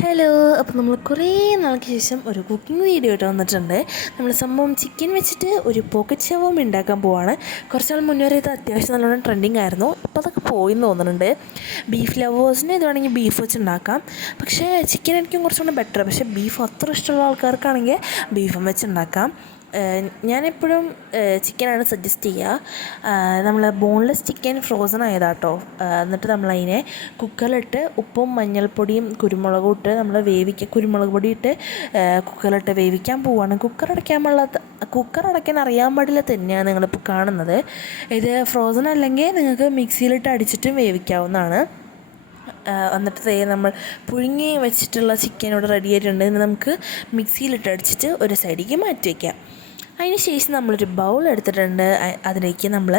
Hello. അപ്പോൾ നമ്മൾ കുറേ നാൾക്ക് ശേഷം ഒരു കുക്കിംഗ് വീഡിയോ ആയിട്ട് വന്നിട്ടുണ്ട്. നമ്മൾ സംഭവം ചിക്കൻ വെച്ചിട്ട് ഒരു പോക്കറ്റ് ഷവർമ ഉണ്ടാക്കാൻ പോവാണ്. കുറച്ച് നാൾ മുന്നേ വരെ ഇത് അത്യാവശ്യം നല്ലോണം ട്രെൻഡിങ് ആയിരുന്നു. ഇപ്പോൾ അതൊക്കെ പോയെന്ന് തോന്നുന്നുണ്ട്. ബീഫ് ലവേഴ്സിന് ഇത് വേണമെങ്കിൽ ബീഫ് വെച്ച് ഉണ്ടാക്കാം. പക്ഷേ ചിക്കൻ ആയിരിക്കും കുറച്ചുകൂടെ ബെറ്റർ. പക്ഷേ ബീഫ് അത്ര ഇഷ്ടമുള്ള ആൾക്കാർക്കാണെങ്കിൽ ബീഫും വെച്ച് ഉണ്ടാക്കാം. ഞാനെപ്പോഴും ചിക്കനാണ് സജസ്റ്റ് ചെയ്യുക. നമ്മൾ ബോൺലെസ് ചിക്കൻ ഫ്രോസൺ ആയതാട്ടോ. എന്നിട്ട് നമ്മളതിനെ കുക്കറിലിട്ട് ഉപ്പും മഞ്ഞൾപ്പൊടിയും കുരുമുളകും ഇട്ട് നമ്മൾ കുരുമുളക് പൊടി ഇട്ട് കുക്കറിലിട്ട് വേവിക്കാൻ പോവുകയാണ്. കുക്കർ അടയ്ക്കാൻ അറിയാൻ പാടില്ല തന്നെയാണ് നിങ്ങളിപ്പോൾ കാണുന്നത്. ഇത് ഫ്രോസൺ അല്ലെങ്കിൽ നിങ്ങൾക്ക് മിക്സിയിലിട്ട് അടിച്ചിട്ടും വേവിക്കാവുന്നതാണ്. എന്നിട്ട് നമ്മൾ പുഴുങ്ങി വെച്ചിട്ടുള്ള ചിക്കൻ ഇവിടെ റെഡി ആയിട്ടുണ്ട്. ഇനി നമുക്ക് മിക്സിയിലിട്ട് അടിച്ചിട്ട് ഒരു സൈഡിലേക്ക് മാറ്റി വയ്ക്കാം. അതിന് ശേഷം നമ്മളൊരു ബൗൾ എടുത്തിട്ടുണ്ട്. അതിലേക്ക് നമ്മൾ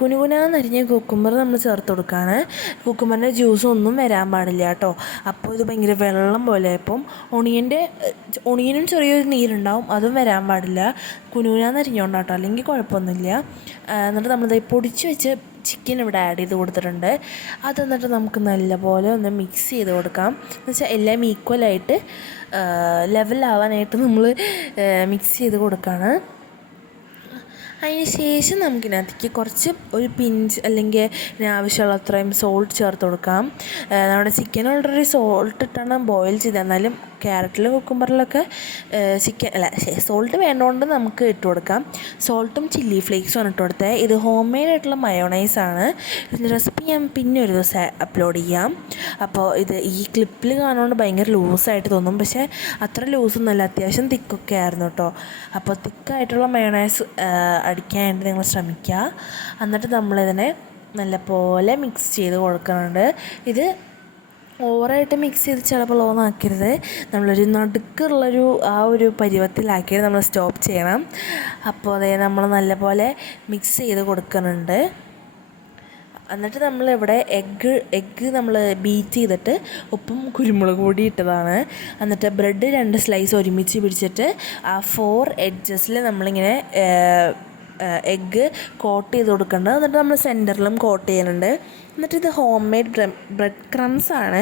കുനുകുനാന്നരിഞ്ഞ കുക്കുംബർ നമ്മൾ ചേർത്ത് കൊടുക്കുകയാണ്. കുക്കുംബറിൻ്റെ ജ്യൂസൊന്നും വരാൻ പാടില്ല കേട്ടോ. അപ്പോൾ ഇത് ഭയങ്കര വെള്ളം പോലെ. അപ്പം ഒണിയനും ചെറിയൊരു നീരുണ്ടാവും, അതും വരാൻ പാടില്ല. കുനുകുനാന്നരിഞ്ഞോണ്ട് കേട്ടോ, അല്ലെങ്കിൽ കുഴപ്പമൊന്നുമില്ല. എന്നിട്ട് നമ്മളിത് പൊടിച്ച് വെച്ച് ചിക്കൻ ഇവിടെ ആഡ് ചെയ്ത് കൊടുത്തിട്ടുണ്ട്. അത് എന്നിട്ട് നമുക്ക് നല്ലപോലെ ഒന്ന് മിക്സ് ചെയ്ത് കൊടുക്കാം. എന്ന് വെച്ചാൽ എല്ലാം ഈക്വലായിട്ട് ലെവലാവാനായിട്ട് നമ്മൾ മിക്സ് ചെയ്ത് കൊടുക്കുകയാണ്. അതിന് ശേഷം നമുക്കിതിനകത്തേക്ക് കുറച്ച് ഒരു പിഞ്ച് അല്ലെങ്കിൽ ഇതിന് ആവശ്യമുള്ള അത്രയും സോൾട്ട് ചേർത്ത് കൊടുക്കാം. നമ്മുടെ ചിക്കൻ ഓൾറെഡി സോൾട്ട് ഇട്ടാണ് ബോയിൽ ചെയ്ത്, എന്നാലും ക്യാരറ്റിലും കുക്കുംബറിലൊക്കെ സോൾട്ട് വേണ്ടതുകൊണ്ട് നമുക്ക് ഇട്ട് കൊടുക്കാം. സോൾട്ടും ചില്ലി ഫ്ലേക്സുമാണ് ഇട്ട് കൊടുത്തത്. ഇത് ഹോം മെയ്ഡ് ആയിട്ടുള്ള മയോണൈസാണ്. ഇതിൻ്റെ റെസിപ്പി ഞാൻ പിന്നെ ഒരു ദിവസം അപ്ലോഡ് ചെയ്യാം. അപ്പോൾ ഇത് ഈ ക്ലിപ്പിൽ കാണുകൊണ്ട് ഭയങ്കര ലൂസായിട്ട് തോന്നും, പക്ഷേ അത്ര ലൂസൊന്നുമല്ല, അത്യാവശ്യം തിക്കൊക്കെ ആയിരുന്നു കേട്ടോ. അപ്പോൾ തിക്കായിട്ടുള്ള മയോണൈസ് അടിക്കാനായിട്ട് നിങ്ങൾ ശ്രമിക്കുക. എന്നിട്ട് നമ്മളിതിനെ നല്ലപോലെ മിക്സ് ചെയ്ത് കൊടുക്കുന്നുണ്ട്. ഇത് ഓവറായിട്ട് മിക്സ് ചെയ്ത് ചിലപ്പോളൊന്നാക്കരുത്. നമ്മളൊരു നടുക്കുള്ളൊരു ഒരു പരുവത്തിലാക്കിയിട്ട് നമ്മൾ സ്റ്റോപ്പ് ചെയ്യണം. അപ്പോൾ അതേ നമ്മൾ നല്ലപോലെ മിക്സ് ചെയ്ത് കൊടുക്കുന്നുണ്ട്. എന്നിട്ട് നമ്മളിവിടെ എഗ്ഗ് നമ്മൾ ബീറ്റ് ചെയ്തിട്ട് ഉപ്പും കുരുമുളക് പൊടി ഇട്ടതാണ്. എന്നിട്ട് ബ്രെഡ് 2 സ്ലൈസ് ഒരുമിച്ച് പിടിച്ചിട്ട് ആ 4 എഡ്ജസിൽ നമ്മളിങ്ങനെ എഗ്ഗ് കോട്ട് ചെയ്ത് കൊടുക്കേണ്ടത്. എന്നിട്ട് നമ്മൾ സെൻറ്ററിലും കോട്ട് ചെയ്യുന്നുണ്ട്. എന്നിട്ട് ഇത് ഹോം മെയ്ഡ് ബ്രെഡ് ക്രംസാണ്.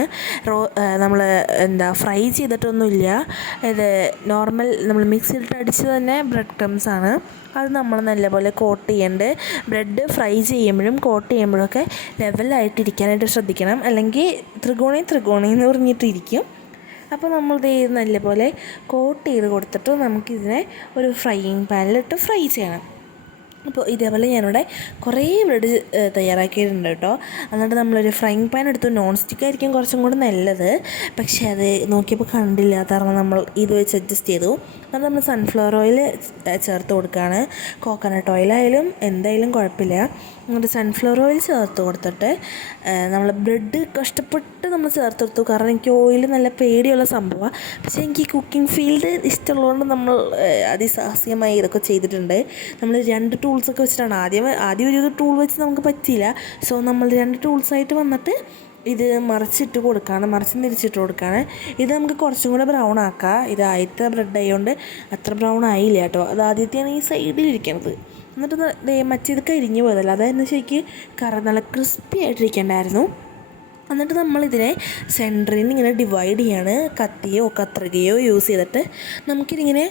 നമ്മൾ ഫ്രൈ ചെയ്തിട്ടൊന്നുമില്ല. ഇത് നോർമൽ നമ്മൾ മിക്സിയിലിട്ട് അടിച്ച് തന്നെ ബ്രെഡ് ക്രംസാണ്. അത് നമ്മൾ നല്ലപോലെ കോട്ട് ചെയ്യേണ്ടത്. ബ്രെഡ് ഫ്രൈ ചെയ്യുമ്പോഴും കോട്ട് ചെയ്യുമ്പോഴൊക്കെ ലെവലായിട്ടിരിക്കാനായിട്ട് ശ്രദ്ധിക്കണം, അല്ലെങ്കിൽ ത്രികോണി എന്ന് പറഞ്ഞിട്ടിരിക്കും. അപ്പോൾ നമ്മളിത് നല്ലപോലെ കോട്ട് ചെയ്ത് കൊടുത്തിട്ട് നമുക്കിതിനെ ഒരു ഫ്രൈയിങ് പാനിലിട്ട് ഫ്രൈ ചെയ്യണം. അപ്പോൾ ഇതേപോലെ ഞാനിവിടെ കുറേ ബ്രെഡ് തയ്യാറാക്കിയിട്ടുണ്ട് കേട്ടോ. എന്നിട്ട് നമ്മളൊരു ഫ്രൈങ് പാൻ എടുത്തു. നോൺ സ്റ്റിക്ക് ആയിരിക്കും കുറച്ചും കൂടി നല്ലത്, പക്ഷേ അത് നോക്കിയപ്പോൾ കണ്ടില്ല, കാരണം നമ്മൾ ഇത് വെച്ച് അഡ്ജസ്റ്റ് ചെയ്തു. അത് നമ്മൾ സൺഫ്ലവർ ഓയിൽ ചേർത്ത് കൊടുക്കുകയാണ്. കോക്കനട്ട് ഓയിലായാലും എന്തായാലും കുഴപ്പമില്ല. എന്നിട്ട് സൺഫ്ലവർ ഓയിൽ ചേർത്ത് കൊടുത്തിട്ട് നമ്മൾ ബ്രെഡ് കഷ്ടപ്പെട്ട് നമ്മൾ ചേർത്ത് കൊടുത്തു, കാരണം എനിക്ക് ഓയിൽ നല്ല പേടിയുള്ള സംഭവമാണ്. പക്ഷേ എനിക്ക് കുക്കിംഗ് ഫീൽഡ് ഇഷ്ടമുള്ളതുകൊണ്ട് നമ്മൾ അതിസാഹസികമായി ഇതൊക്കെ ചെയ്തിട്ടുണ്ട്. നമ്മൾ 2 ടൂൾസൊക്കെ വെച്ചിട്ടാണ് ആദ്യം ഒരു ടൂൾ വെച്ച് നമുക്ക് പറ്റിയില്ല. സോ നമ്മൾ 2 ടൂൾസായിട്ട് വന്നിട്ട് ഇത് മറിച്ചിട്ട് തിരിച്ചിട്ട് കൊടുക്കുകയാണ്. ഇത് നമുക്ക് കുറച്ചും കൂടെ ബ്രൗൺ ആക്കാം. ഇത് ആദ്യത്തെ ബ്രെഡ് ആയതുകൊണ്ട് അത്ര ബ്രൗൺ ആയില്ല കേട്ടോ. അത് ആദ്യത്തെയാണ് ഈ സൈഡിലിരിക്കുന്നത്. എന്നിട്ട് മറ്റേത് കരിഞ്ഞു പോയതല്ല, അതായിരുന്നു ശരിക്കും നല്ല ക്രിസ്പി ആയിട്ടിരിക്കേണ്ടായിരുന്നു. എന്നിട്ട് നമ്മളിതിനെ സെൻറ്ററിൽ നിന്ന് ഇങ്ങനെ ഡിവൈഡ് ചെയ്യാണ്. കത്തിയോ കത്രികയോ യൂസ് ചെയ്തിട്ട് നമുക്കിതിങ്ങനെ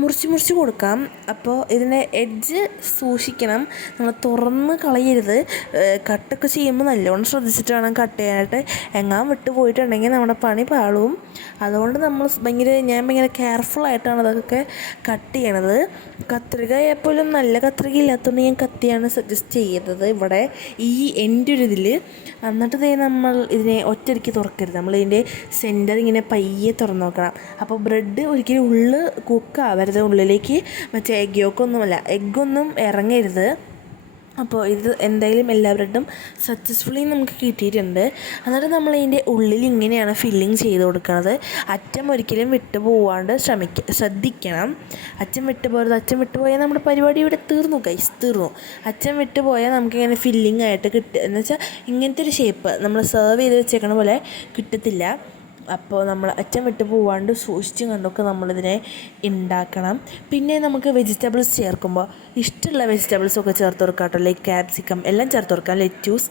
മുറിച്ച് കൊടുക്കാം. അപ്പോൾ ഇതിൻ്റെ എഡ്ജ് സൂക്ഷിക്കണം, നമ്മൾ തുറന്ന് കളയരുത്. കട്ടൊക്കെ ചെയ്യുമ്പോൾ നല്ലോണം ശ്രദ്ധിച്ചിട്ട് വേണം കട്ട് ചെയ്യാനായിട്ട്. വിട്ട് പോയിട്ടുണ്ടെങ്കിൽ നമ്മുടെ പണി പാളും. അതുകൊണ്ട് ഞാൻ ഭയങ്കര കെയർഫുള്ളായിട്ടാണ് അതൊക്കെ കട്ട് ചെയ്യണത്. കത്രിക എപ്പോഴും നല്ല കത്രിക ഇല്ലാത്തതുകൊണ്ട് ഞാൻ കത്തിയാണ് സജസ്റ്റ് ചെയ്യുന്നത് ഇവിടെ ഈ എൻ്റെ ഒരു ഇതിൽ. എന്നിട്ട് നമ്മൾ ഇതിനെ ഒറ്റയടിക്ക് തുറക്കരുത്. നമ്മളിതിൻ്റെ സെൻറ്റർ ഇങ്ങനെ പയ്യെ തുറന്ന് നോക്കണം. അപ്പോൾ ബ്രെഡ് ഒരിക്കലും കുക്കാവരുത്. ഉള്ളിലേക്ക് മറ്റേ എഗ്ഗൊന്നും ഇറങ്ങരുത്. അപ്പോൾ ഇത് എന്തായാലും എല്ലാ ബ്രെഡും സക്സസ്ഫുള്ളി നമുക്ക് കിട്ടിയിട്ടുണ്ട്. എന്നിട്ട് നമ്മൾ ഇതിൻ്റെ ഉള്ളിൽ ഇങ്ങനെയാണ് ഫില്ലിങ് ചെയ്ത് കൊടുക്കുന്നത്. അറ്റം ഒരിക്കലും വിട്ടു പോവാണ്ട് ശ്രദ്ധിക്കണം. അറ്റം വിട്ടുപോയാൽ നമ്മുടെ പരിപാടി ഇവിടെ തീർന്നു. അറ്റം വിട്ടുപോയാൽ നമുക്കിങ്ങനെ ഫില്ലിങ് ആയിട്ട് എന്ന് വെച്ചാൽ ഇങ്ങനത്തെ ഒരു ഷേപ്പ് നമ്മൾ സെർവ് ചെയ്ത് വെച്ചേക്കണ പോലെ കിട്ടത്തില്ല. അപ്പോൾ നമ്മൾ അറ്റം വിട്ട് പോവാണ്ട് സൂക്ഷിച്ചും കണ്ടൊക്കെ നമ്മളിതിനെ ഉണ്ടാക്കണം. പിന്നെ നമുക്ക് വെജിറ്റബിൾസ് ചേർക്കുമ്പോൾ ഇഷ്ടമുള്ള വെജിറ്റബിൾസൊക്കെ ചേർത്ത് കൊടുക്കാം കേട്ടോ. ലൈക്ക് ക്യാപ്സിക്കം എല്ലാം ചേർത്ത് കൊടുക്കാം, ലെറ്റ്യൂസ്.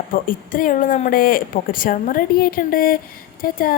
അപ്പോൾ ഇത്രയേ ഉള്ളൂ, നമ്മുടെ പോക്കറ്റ് ഷവർമ റെഡി ആയിട്ടുണ്ട്. ടാറ്റാ.